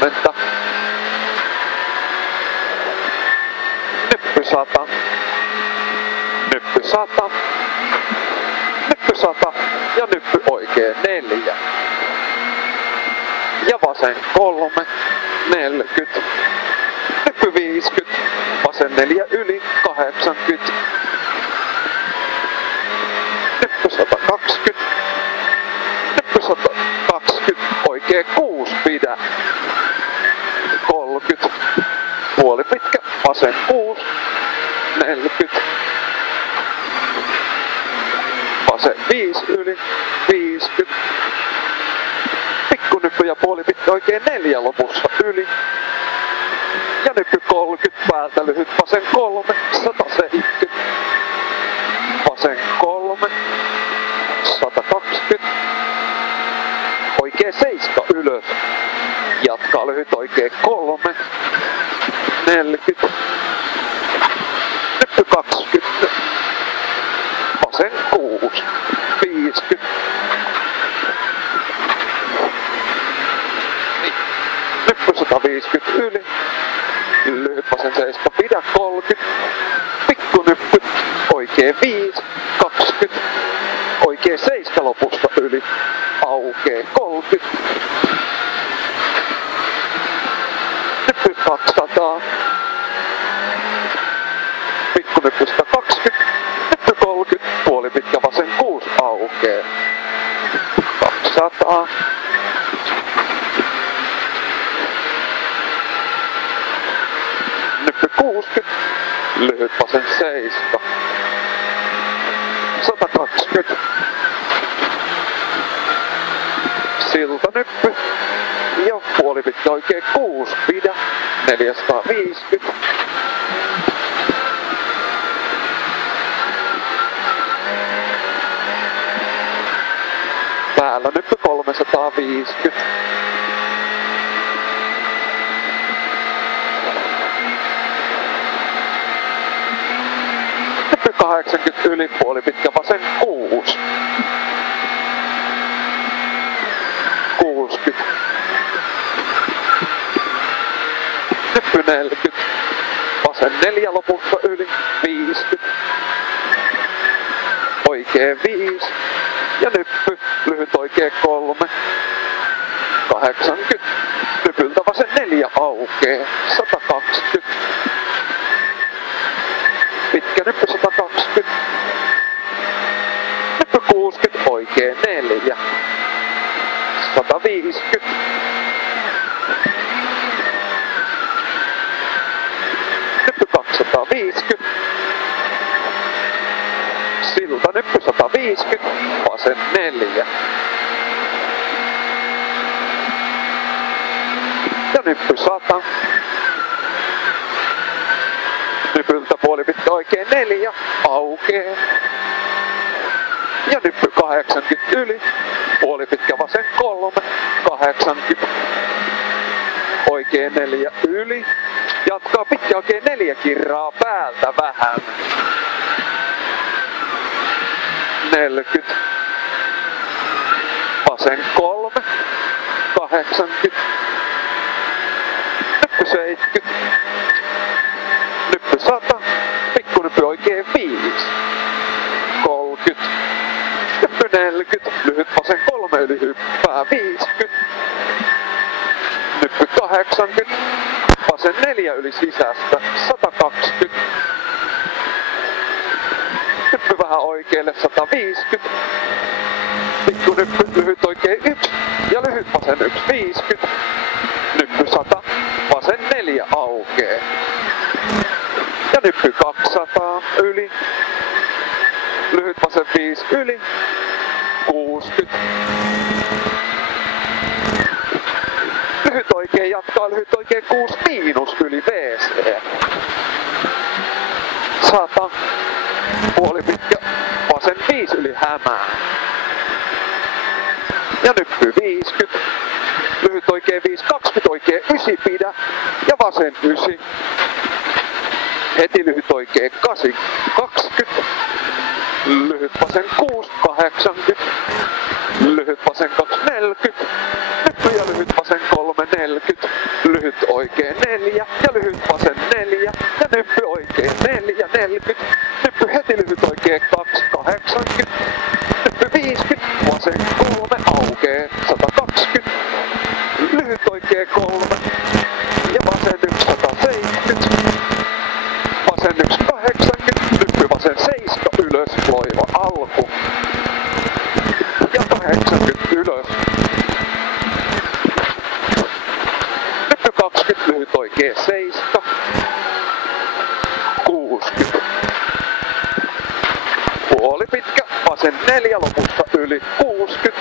30. Nyppy 100. Nyppy 100. Nyppy 100 ja nyppy oikee 4. Ja vasen 3, 40. Nyppy 50, vasen 4 yli 80. Nyppy 120. Nyppy 120, oikee 6 pidä. 30. Puoli pitkä, vasen 6, 40. Vasen 5 yli 50. Pikkunyppy ja puoli pitkä oikein 4 lopussa yli. Ja nyppy 30 päältä lyhyt vasen 3, 170. Vasen 3, 120. Oikein 7 ylös. Jatkaa lyhyt oikein 3, 40. Nyppy 20. Vasen 6, 50. Nyppy 150 yli. Lyhyt vasen 7, pidä 30. Pikkunyppy, oikee 5, 20. Oikee 7 lopussa yli. Aukee 30. Nyppy 200. Pikkunyppy 120. Nyppy 30. Puoli pitkä vasen 6 aukee. 200. Nyppy 60. Lyhyt vasen 7. 120. Siltanyppy. Ja puoli pitkä oikein 6 pidä. 450. Päällä nyppy 350. Nyppy 80 yli, puoli pitkä vasen 6. 60. Nyppy 40. Vasen 4 lopussa yli, 50. Oikee 5. Ja nyppy, lyhyt oikee 3. 80. Nypyltä vasen 4 aukee, 120. Pitkä nyppy 120. Nyppy 60, oikee 4. 150. Nyppy 250. Silta nyppy 150. Vasen 4. Ja nyppy 100. Nypyltä puoli pitkä oikein 4, aukee. Ja nyppy 80 yli, puoli pitkä vasen 3, 80. Oikein 4 yli. Jatkaa pitkä oikein 4 kirraa päältä vähän. 40. Vasen 3, 80. Nyppy 70. Nyppy 100. Pikkunyppy oikein 5. 30. Nyppy 40. Lyhyt vasen 3 yli hyppää 50. Nyppy 80. Vasen 4 yli sisästä 120. Nyppy vähän oikealle 150. Pikkunyppy lyhyt oikein 1. Ja lyhyt vasen 1 50. Nyppy 100. Vasen 4 aukee. Ja nyppy 200 yli. Lyhyt vasen 5 yli. 60. Lyhyt oikein jatkaa, lyhyt oikein 6 miinus yli WC. 100. Puoli pitkä, vasen 5 yli hämää. Ja nyppy 50. Lyhyt oikein 5, 20 oikein 9 pidä. Ja vasen 9. Heti lyhyt oikein 8, 20. Lyhyt vasen 6, 80. Lyhyt vasen 2, 40. Nyppy ja lyhyt vasen 3, 40. oikein 4 ja lyhyt vasen 4 ja nyppy oikein 4, 40. Nyppy heti lyhyt oikein 2, 80. Nyppy 50, vasen 3, aukee 120. Lyhyt oikein 3 ja vasen 1, 170. Vasen 1, 80. Nyppy vasen 7 ylös, loiva alku. Ja 80 ylös. Nyppy 20, lyhyt oikein 7. 60. Puoli pitkä, vasen 4 lopussa yli 60.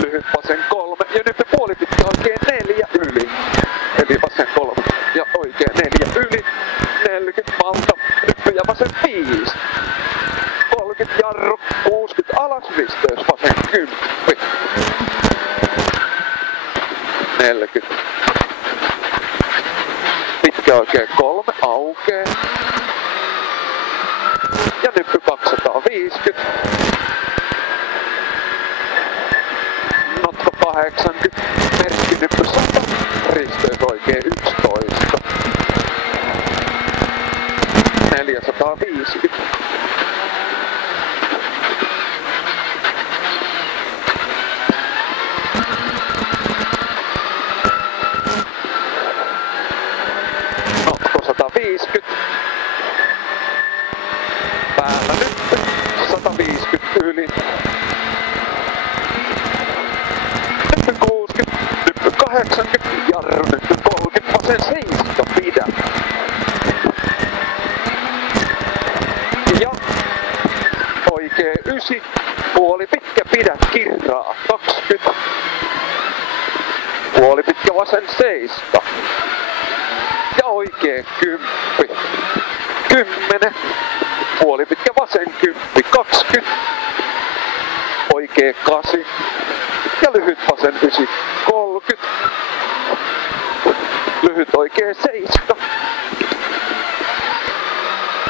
Lyhyt vasen 3 ja nyt puoli pitkä oikein 4 yli. Eli vasen 3 ja oikein 4 yli. 40 malta, nyppy ja vasen 5. 30 jarru, 60 alas risteys, vasen 10. 40. Pitkä oikein 3, aukee. Ja nyppy 250. Notko 80. Merkki nyppy 100. Risteys oikein 11. 450. Notko 150. Päällä nyt 150 yli. Nyppy 60, nyppy 80, jarru nyppy 30, vasen 7 pidä. Ja oikee 9, puoli pitkä pidä kirraa 20. Puoli pitkä vasen 7. Ja oikee 10. 10. Puoli pitkä vasen 10, 20. Oikee 8. Ja lyhyt vasen 9, 30. Lyhyt oikee 7.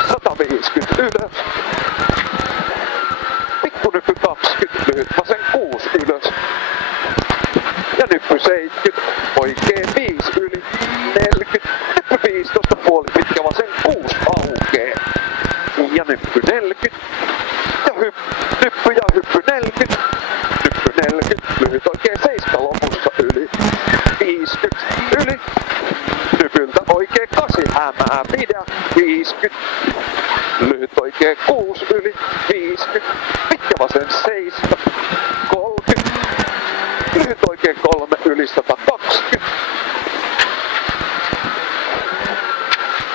150 ylös. Pikkunyppy 20, lyhyt vasen 6 ylös. Ja nyppy 70, oikee 5 yli. 40, nyppy 15, puoli pitkä vasen 6 aukee. Ja nyppy 40. Ja nyppy ja hyppy 40. Nyppy 40. Lyhyt oikein 7 lopussa yli. 50 yli. Nypyltä oikein 8 hämää pidä. 50. Lyhyt oikein 6 yli. 50. Pitkä vasen 7. 30. Lyhyt oikein 3 yli 120.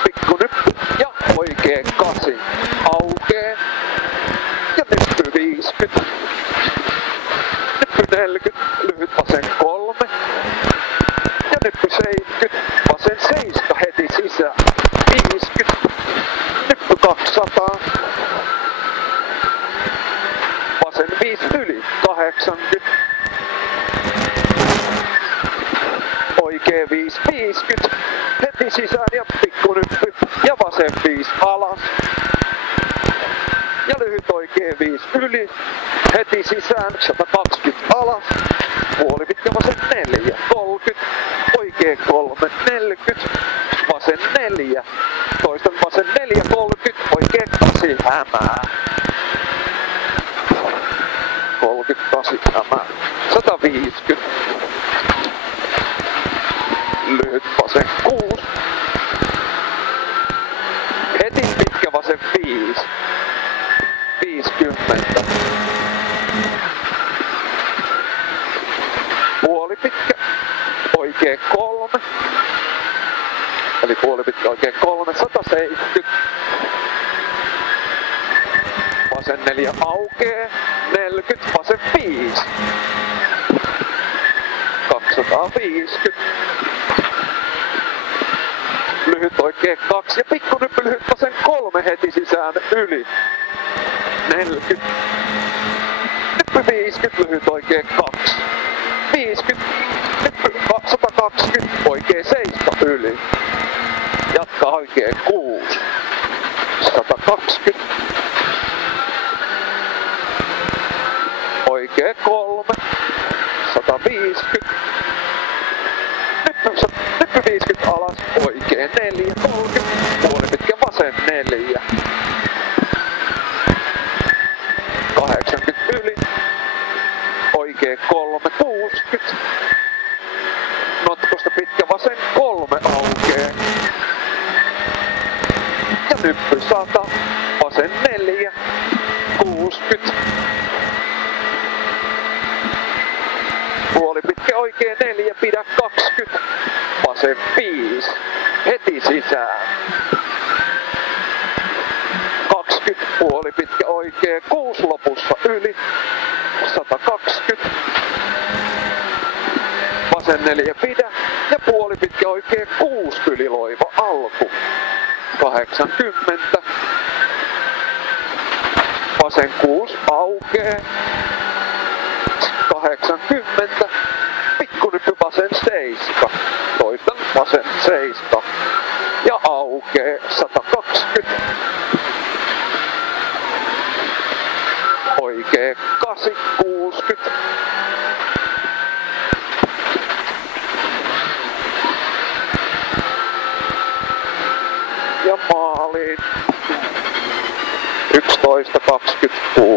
Pikkunyppy ja oikein 8 aukee. Ja nyppy 50. Nyppy 40, lyhyt vasen 3. Ja nyppy 70, vasen 7 heti sisään. 50. Nyppy 200. Vasen 5 yli 80. Oikee 5, 50. Heti sisään ja pikkunyppy. Ja vasen 5 alas. Ja lyhyt oikee 5 yli. Heti sisään 120 alas. Puoli pitkä vasen 4, 30. Oikee 3, 40. Vasen 4. Toistan vasen 4, 30. Oikee 8 hämää. 38 hämää. 150. Lyhyt vasen 6. Heti pitkä vasen 5. 50. Puoli pitkä, oikee 3. Eli puoli pitkä, oikee 3, 170. Vasen 4 aukee, 40, vasen 5. 250. Lyhyt oikee 2 ja pikkunyppy lyhyt vasen 3 heti sisään yli. 40. Nyppy 50, lyhyt oikee 2. 50. Nyppy 120, oikee 7 yli. Jatka oikee 6. 120. Oikee 3. 150. Nyppy oikee 4, 30, puoli pitkä vasen 4. 80 yli, oikee 3, 60. Notkosta pitkä vasen 3 aukee. Ja nyppy 100, vasen 4, 60. Puoli pitkä oikee 4, pidä 20, vasen 5, heti sisään. 20, puoli pitkä oikee 6 lopussa yli, 120. Vasen 4 pidä ja puoli pitkä oikee 6 yliloiva alku, 80. Vasen 6 aukee, 80. Pikkunyppy vasen 7, toistan vasen 7 ja aukee 120. Oikee 8, 60. Ja maaliin 11, 26.